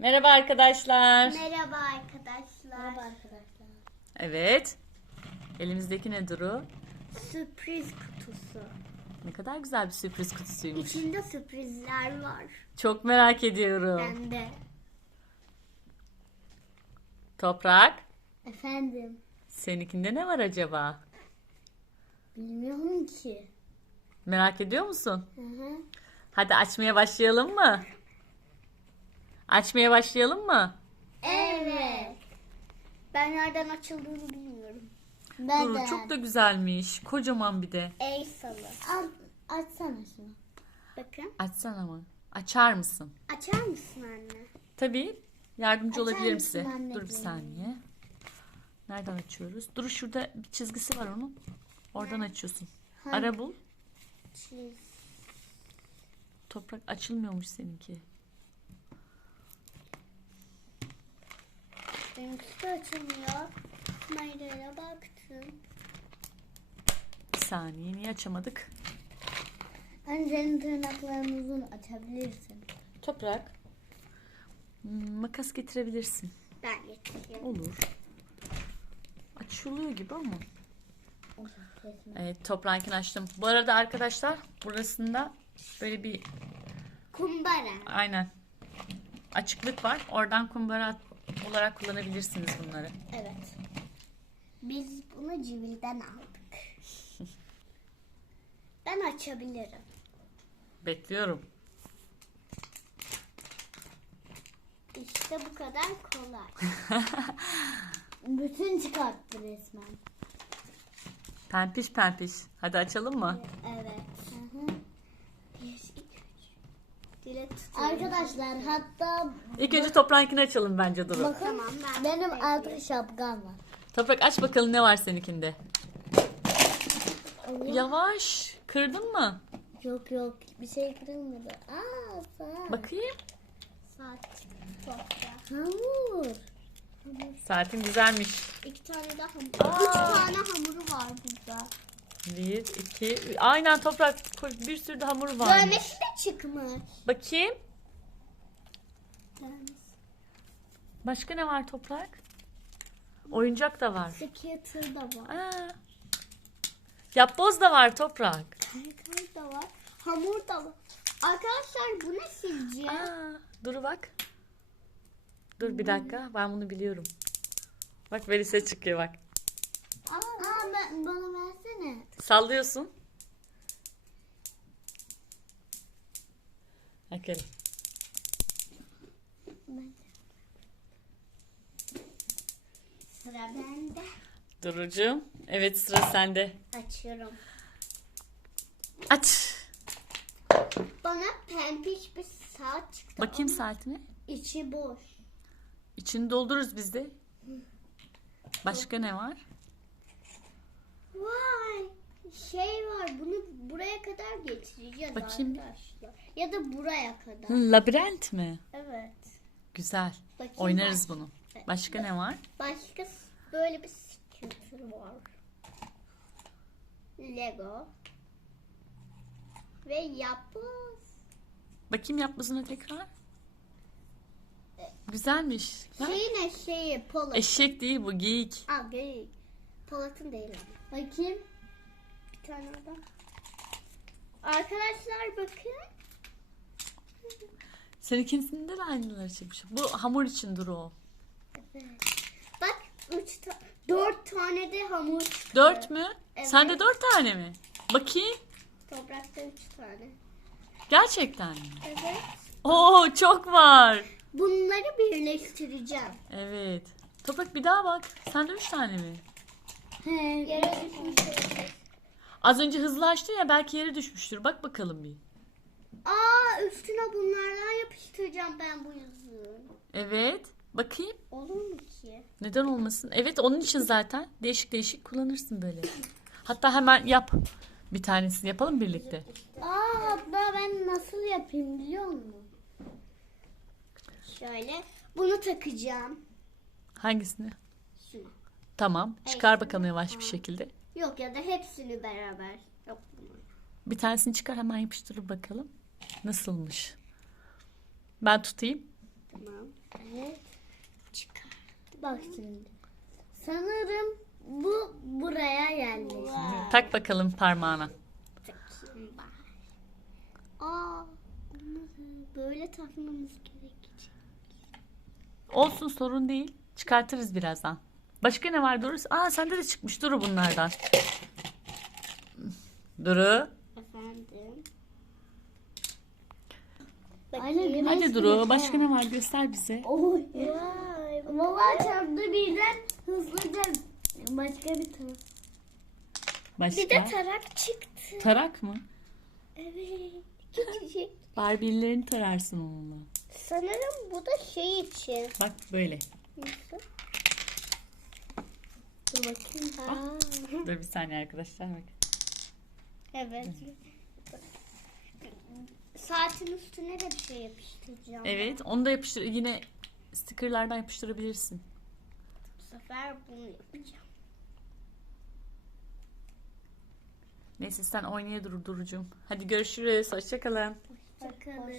Merhaba arkadaşlar. Merhaba arkadaşlar. Merhaba arkadaşlar. Evet. Elimizdeki ne Duru? Sürpriz kutusu. Ne kadar güzel bir sürpriz kutusuymuş. İçinde sürprizler var. Çok merak ediyorum. Bende. Toprak, Efendim. seninkinde ne var acaba? Bilmiyorum ki. Merak ediyor musun? Hı hı. Hadi açmaya başlayalım mı? Açmaya başlayalım mı? Evet. Ben nereden açıldığını bilmiyorum. Ben Duru de. çok da güzelmiş. Kocaman bir de. El salı. Al, açsana şunu. Bakın. Açsana mı? Açar mısın? Açar mısın anne? Tabii. Yardımcı Açar olabilirim size. Dur bir saniye. Nereden açıyoruz? Dur şurada bir çizgisi var onun. Oradan açıyorsun. Ara bul. Çiz. Toprak açılmıyormuş seninki. Benimkisi de açılmıyor. Mayra'ya baktım. Bir saniye. Niye açamadık? Hani senin tırnakların uzun açabilirsin. Toprak. Makas getirebilirsin. Ben getireyim. Olur. Açılıyor gibi ama. Evet toprağınkini açtım. Bu arada arkadaşlar burasında böyle bir Kumbara. aynen açıklık var. Oradan kumbara olarak kullanabilirsiniz bunları. Evet. Biz bunu civilden aldık. ben açabilirim. Bekliyorum. İşte bu kadar kolay. Bütün çıkarttı resmen. Pempiş pempiş. Hadi açalım mı? Evet. Hı hı. Bir, iki, üç. Dile tutuyorum. Arkadaşlar hatta İlk önce toprağınkini açalım bence Duru. bakın Tamam, ben benim bekliyorum. artık şapkam var. Toprak aç bakalım ne var seninkinde. Yavaş. Kırdın mı? Yok yok bir şey kırılmadı. Aa saat. Bakayım. Saat toprak. Hamur. Saatin güzelmiş. İki tane daha hamur. Üç tane hamuru var burada. Bir, iki. Aynen toprak. Bir sürü de hamur var. Dövmesi de çıkmış. Bakayım. Başka ne var toprak? Oyuncak da var. Skater da var. Aa. Yapboz da var toprak. Kaykay da var. Hamur da var. Arkadaşlar bu ne sizce? Aa, dur bak. Dur bir dakika. Ben bunu biliyorum. Bak Velise çıkıyor bak. Aa ben, bana versene. Sallıyorsun. Bakalım. Sıra bende. Durucuğum. Evet sıra sende. Açıyorum. Aç. Bana pembiş bir saat çıktı. Bakayım ama saatine. içi boş. İçini doldururuz biz de. Başka ne var? Vay şey var bunu buraya kadar getireceğiz Bakayım arkadaşlar. Ya da buraya kadar. Labirent mi? Evet. Güzel. Bakayım Oynarız var. bunu. Başka ne var? Başka böyle bir scooter var. Lego. Ve yapboz. Bakayım yapmasına tekrar. Güzelmiş. Bak. Eşeği Polat. Eşek değil bu geyik. Aa geyik. Polat'ın değil. Bakayım. Bir tane daha. Arkadaşlar bakın. Seninkisinde de aynıları çıkmış. Bu hamur için dur o. Bak üç ta dört tane de hamur. çıktı. Dört mü? Evet. Sende dört tane mi? Bakayım. Toprakta üç tane. Gerçekten mi? Evet. Oo çok var. Bunları birleştireceğim. Evet. Toprak bir daha bak. Sende üç tane mi? He, Yere düşmüş. Az önce hızlı açtın ya belki yere düşmüştür. Bak bakalım bir. Aa üstüne bunlardan yapıştıracağım ben bu yüzüğü. Evet. Bakayım. Olur mu ki? Neden olmasın? Evet onun için zaten değişik değişik kullanırsın böyle. Hatta hemen yap. Bir tanesini yapalım birlikte. Aa hatta ben nasıl yapayım biliyor musun? Şöyle bunu takacağım. Hangisini? Şunu. Tamam. Çıkar bakalım yavaş bir şekilde. Yok ya da hepsini beraber. Yok. Bir tanesini çıkar hemen yapıştırıp bakalım. Nasılmış? Ben tutayım. Tamam. Bak şimdi. Sanırım bu buraya yerleşti. Tak bakalım parmağına. Takayım bak. Aa, bunu böyle takmamız gerekecek. Olsun sorun değil. Çıkartırız birazdan. Başka ne var Duru? Aa sende de çıkmış Duru bunlardan. Duru. Efendim. Anne Hadi Duru. Başka ne var? Göster bize. Oy. Valla çarptı birden hızlıca başka bir taraf. Başka? Bir de tarak çıktı. Tarak mı? Evet. Küçücük. Barbie'lerini tararsın onunla. Sanırım bu da şey için. Bak böyle. Nasıl? Dur bakayım. Aa, Dur bir saniye arkadaşlar bak. evet. Saatin üstüne de bir şey yapıştıracağım. Evet onu da yapıştır. Yine stickerlardan yapıştırabilirsin. Bu sefer bunu yapacağım. Neyse sen oynaya dur Duru'cum. Hadi görüşürüz. Hoşçakalın. Bakalım.